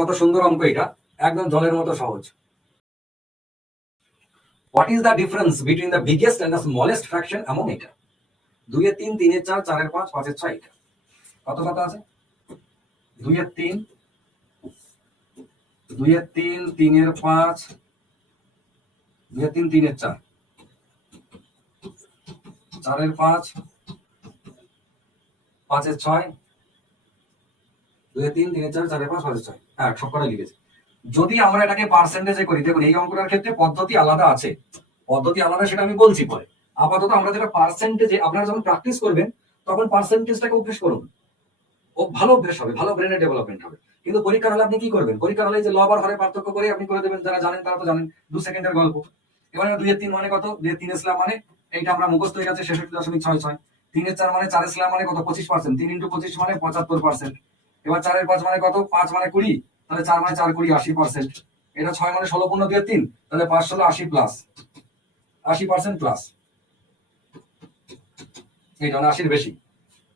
কত সুন্দর অঙ্ক এটা, একদম জলের মতো সহজ। What is the difference between the biggest and the smallest fraction among এটা? 2 এর 3, 3 এর 4, 4 এর 5, 5 এর 6 এটা। কত কত আছে? 2 এর 3, 2 এর 3, 3 এর 5, 2 এর 3, 3 এর 4, 4 এর 5, 5 এর 6, 2 এর 3, 3 এর 4, 4 এর 5, 5 এর 6। হ্যাঁ, সব কটা লিখেছি। যদি আমরা এটাকে পার্সেন্টেজে করি, দেখুন এই অঙ্কটার ক্ষেত্রে পদ্ধতি আলাদা আছে, পদ্ধতি আলাদা সেটা আমি বলছি পরে। আপাতত আমরা যেটা পার্সেন্টেজে, আপনারা যখন প্র্যাকটিস করবেন তখন পার্সেন্টেজটাকে অভ্যেস করুন, ও ভালো অভ্যেস হবে, ভালো ব্রেনের ডেভেলপমেন্ট হবে। কিন্তু পরীক্ষার হলে আপনি কি করবেন? পরীক্ষার হলে যে লব আর হরে পার্থক্য করে আপনি করে দেবেন, যারা জানেন তারা তো জানেন, 2 সেকেন্ডের গল্প। এবার 2 এর 3 মানে কত? 2 এর 3 ইসলাম মানে এইটা আমরা মুখস্থ হয়ে গেছে 66.66। 3 এর 4 মানে 4 ইসলাম মানে কত? 25%। 3 × 25 মানে 75%। এবার 4 এর 5 মানে কত? 5 মানে 20, তাহলে 4 মানে 4 20 80%। এটা 6 মানে 16 পূর্ণ 2 এর 3, তাহলে 5 16 80 প্লাস 80% প্লাস, এইটা মানে 80 বেশি।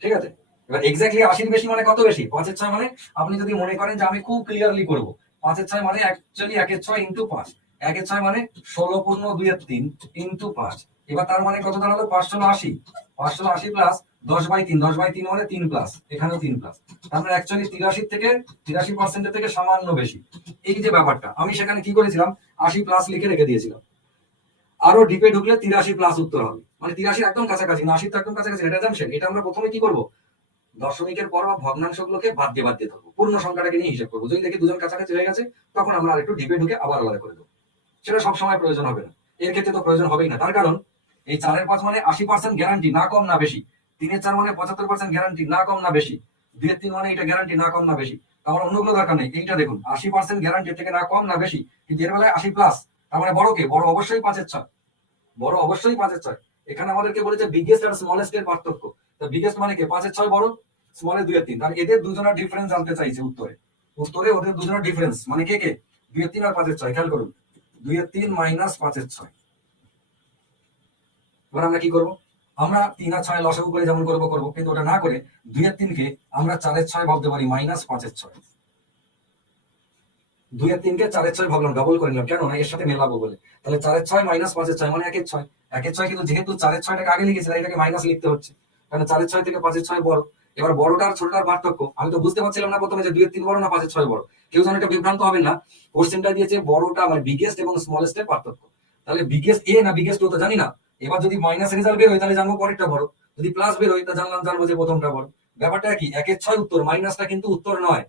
ঠিক আছে, এবার এক্স্যাক্টলি 80 বেশি মানে কত বেশি? 5 এর 6 মানে, আপনি যদি মনে করেন যে আমি খুব ক্লিয়ারলি করব, 5 এর 6 মানে অ্যাকচুয়ালি 1 এর 6 ইনটু 5, 1 এর 6 মানে 16 পূর্ণ 2 এর 3 ইনটু 5। এবার তার মানে কত দাঁড়ালো? 5 16 80, 5 16 80 প্লাস 10/3, 10/3 মানে 3 প্লাস, এখানেও 3 প্লাস, তার মানে অ্যাকচুয়ালি 83 থেকে 83% থেকে সামান্য বেশি। এই যে ব্যাপারটা, আমি সেখানে কি করেছিলাম? 80 প্লাস লিখে রেখে দিয়েছিলাম। আরো ডিপে ঢুকলে 83 প্লাস উত্তর হবে, মানে 83 একদম কাছাকাছি না, 80 একদম কাছাকাছি, এটা জানছেন। এটা আমরা প্রথমে কি করব? দশমিকের পর বা ভগ্নাংশগুলোকে বাদ দিয়ে ধরবো, পূর্ণ সংখ্যাটাকে নিয়ে হিসাব করবো। যদি দেখি দুজন কাছাকাছি হয়ে গেছে, তখন আমরা আরেকটু ডিপে ঢুকে আবার আলাদা করে দেবো। সেটা সবসময় প্রয়োজন হবে না, এর ক্ষেত্রে তো প্রয়োজন হবেই না। তার কারণ এই 4 এর 5 মানে 80% গ্যারান্টি, না কম না বেশি। 3 এর 4 মানে 75% গ্যারান্টি, না কম না বেশি। 2 এর 3 মানে এটা গ্যারান্টি, না কম না বেশি। আমার অন্যগুলো দরকার নেই, এইটা দেখুন 80% গ্যারান্টি থেকে না কম না বেশি, কিন্তু এর বেলায় 80 প্লাস। তার মানে বড় কে? বড় অবশ্যই 5 এর 6, বড় অবশ্যই 5 এর 6। এখানে আমাদেরকে বলেছে বিগেস্ট আর স্মলেস্ট এর পার্থক্য। তো বিগেস্ট মানে কে? 5 এর 6 বড়, স্মলে 2 এর 3। তাহলে এদের দুজনের ডিফারেন্স জানতে চাইছে উত্তরে। উত্তরে ওদের দুজনের ডিফারেন্স মানে কে কে? 2 এর 3 আর 5 এর 6। খেয়াল করুন, 2 এর 3 মাইনাস 5 এর 6। এবার আমরা কি করব? আমরা 3 আর 6 লসাগু করে যেমন করব, কিন্তু ওটা না করে 2 এর 3 কে আমরা 4 এর 6 ভাবতে পারি মাইনাস 5 এর 6। 2 এর 3 কে 4 এর 6 ভাবলাম, ডবল করে নিলাম, কেন না এর সাথে মেলাবো বলে। তাহলে 4 এর 6 মাইনাস 5 এর 6 মানে 1 এর 6। 1 এর 6, কিন্তু যেহেতু 4 এর 6টাকে আগে লিখেছি তাই এটাকে মাইনাস লিখতে হচ্ছে, কারণ 4 এর 6 থেকে 5 এর 6 বড়। এবার বড়টা আর ছোটটার পার্থক্য আমি তো বুঝতে পারছিলাম না প্রথমে যে 2 এর 3 বড় না 5 এর 6 বড়। কেউ যেন এটা বিভ্রান্ত হবেন না, কোশ্চেনটা দিয়েছে বড়টা মানে বিগেস্ট এবং স্মলেস্ট এর পার্থক্য। তাহলে বিগেস্ট এ না বিগেস্ট ও তো জানি না। এবার যদি মাইনাস রেজাল্ট বের হয় তাহলে জানবো পরেরটা বড়, যদি প্লাস বের হয় তা জানবো যে প্রথমটা বড়। ব্যাপারটা কি? 1 এর 6 উত্তর, মাইনাসটা কিন্তু উত্তর নয়।